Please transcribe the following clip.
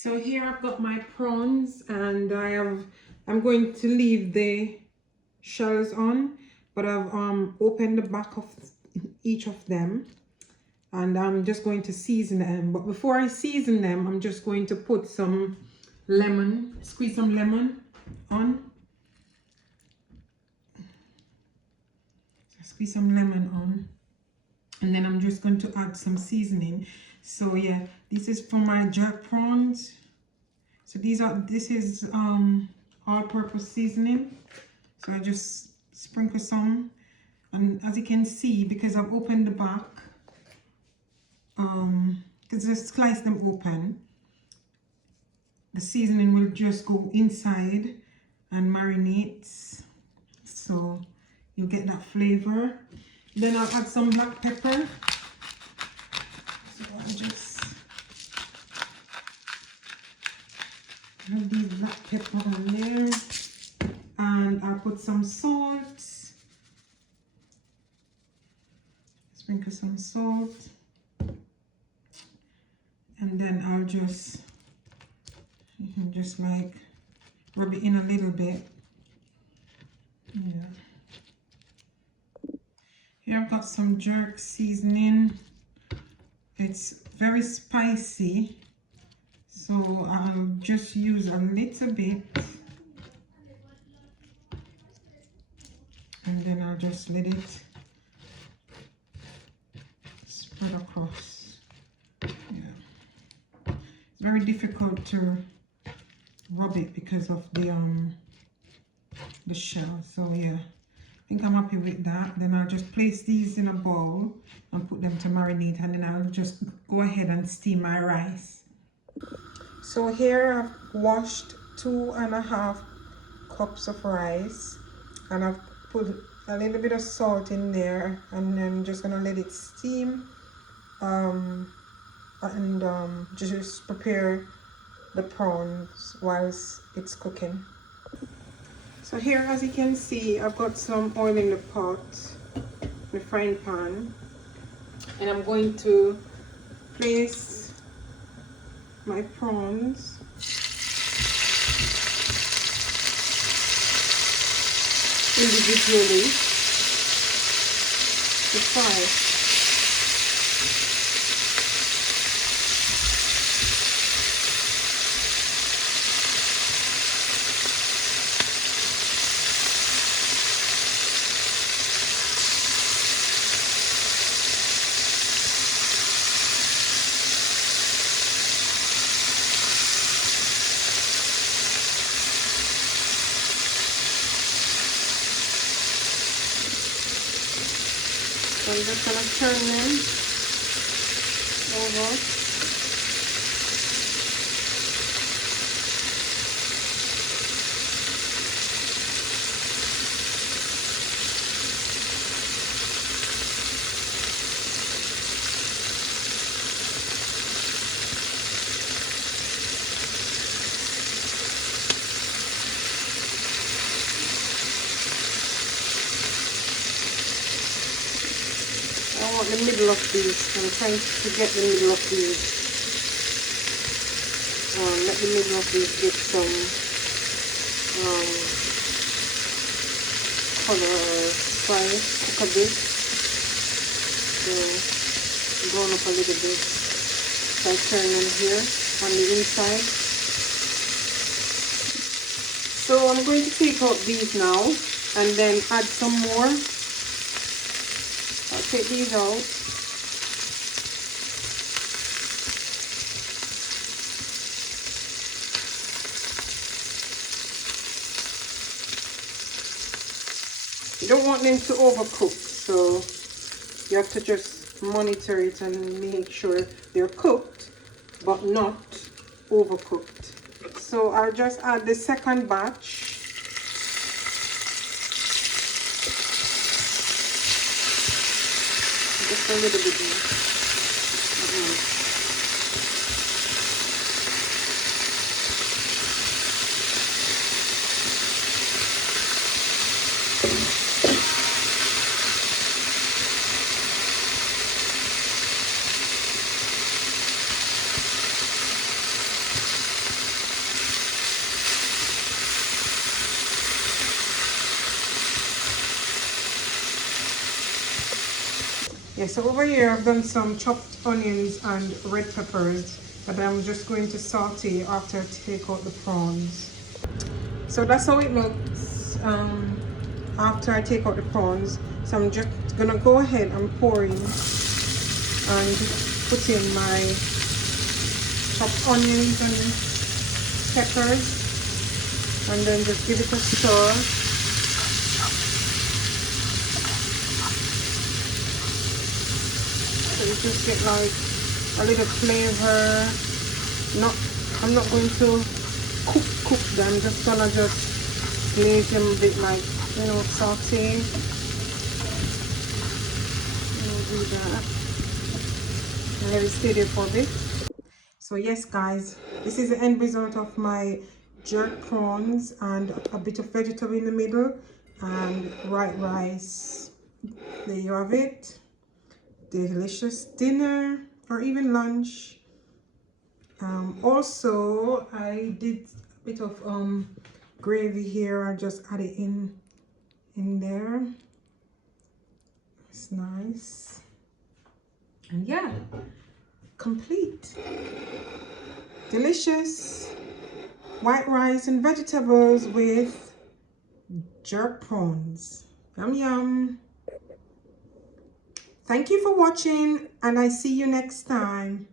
So here I've got my prawns, and I'm going to leave the shells on, but I've opened the back of each of them, and I'm just going to season them. But before I season them, I'm just going to put some lemon, squeeze some lemon on. Squeeze some lemon on, and then I'm just going to add some seasoning. So yeah, this is for my jerk prawns. So this is all-purpose seasoning. So I just sprinkle some, and as you can see, because I've opened the back, because I slice them open, the seasoning will just go inside and marinate, so you'll get that flavor. Then I'll add some black pepper. So I'll just have the black pepper on there, and I'll put some salt, sprinkle some salt, and then I'll just like rub it in a little bit. Yeah. Here I've got some jerk seasoning. It's very spicy, so I'll just use a little bit, and then I'll just let it spread across. Yeah. It's very difficult to rub it because of the shell. So yeah, I think I'm happy with that. Then I'll just place these in a bowl and put them to marinate, and then I'll just go ahead and steam my rice. So here I've washed 2.5 cups of rice, and I've put a little bit of salt in there, and then just gonna let it steam, and just prepare the prawns whilst it's cooking. So here, as you can see, I've got some oil in the pot, the frying pan, and I'm going to place my prawns individually to fry. So I'm just gonna turn them over. I want the middle of these. I'm trying to get the middle of these. Let the middle of these get some color spice. Cook a bit. So brown up a little bit. So I turn them here on the inside. So I'm going to take out these now and then add some more. I'll take these out. You don't want them to overcook, so you have to just monitor it and make sure they're cooked, but not overcooked. So I'll just add the second batch. Just a little bit more. Yeah, so over here I've done some chopped onions and red peppers that I'm just going to saute after I take out the prawns. So that's how it looks after I take out the prawns. So I'm just gonna go ahead and pour in and put in my chopped onions and peppers, and then just give it a stir. So you just get like a little flavor. I'm not going to cook them, just gonna glaze them a bit, like, you know, saute. I'll do that and let it stay there for a bit. So yes guys, this is the end result of my jerk prawns and a bit of vegetable in the middle and white rice. There you have it. Delicious dinner or even lunch. Also I did a bit of gravy here. I just add it in there. It's nice. And yeah, complete. Delicious white rice and vegetables with jerk prawns. Yum yum. Thank you for watching, and I see you next time.